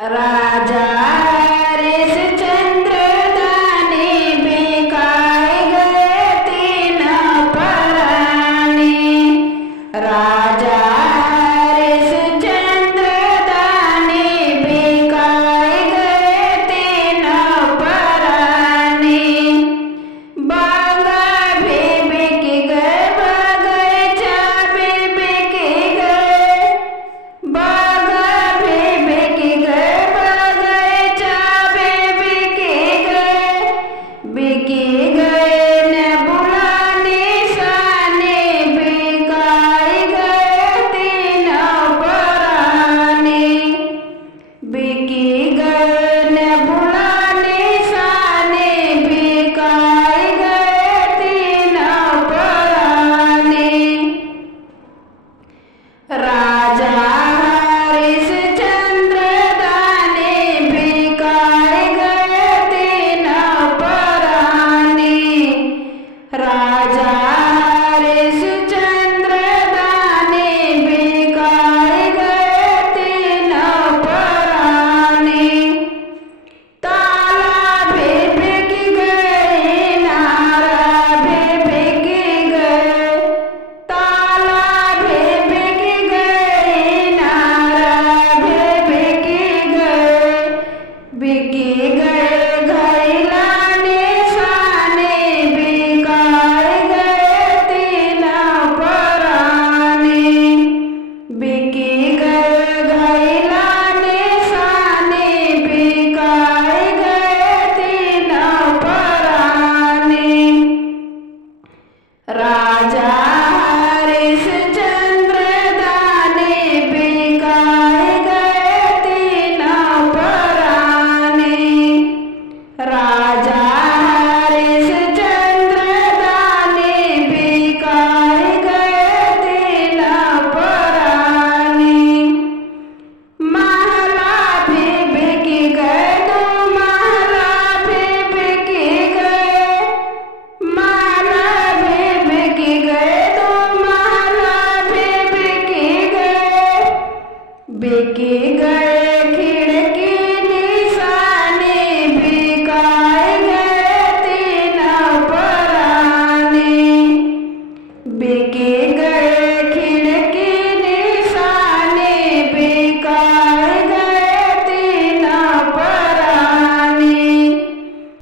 राजा हरिश्चंद्र दानी बिकाए गए तीन परानी। राजा हरिश्चंद्र दानी बिकाए गए तीन परानी। बागा भी बिक गए, बगीचा भी बिक गए, बागा भी बिक गए, बगीचा भी बिक गए। बिकी गए न बुलानी सानी, बिकाई गए तीन परानी। बिकी गए न बुलानी सानी, बिकाई गए तीन परानी। राजा हरिश्चंद्र दानी बिकाए गए तीन परानी। राजा हरिश्चंद्र दानी बिकाए गए तीन परानी। ताला भी बिक गए, नारा भी बिक गए, ताला भी बिक गए, नारा भी बिक गए। बिकी गए घैलानी सानी, बिकाए गए तीन परानी। बिकी गए घैलानी सानी, बिकाए गए तीन परानी। राजा हरिश्चंद्र दानी बिकाए गए तीन परानी। राजा हरिश्चंद्र दानी बिकाए गए तीन परानी। महला भी बिक गए, दो महला भी बिक गए, महला भी बिक गए, दो महला भी बिक गए। बिक गए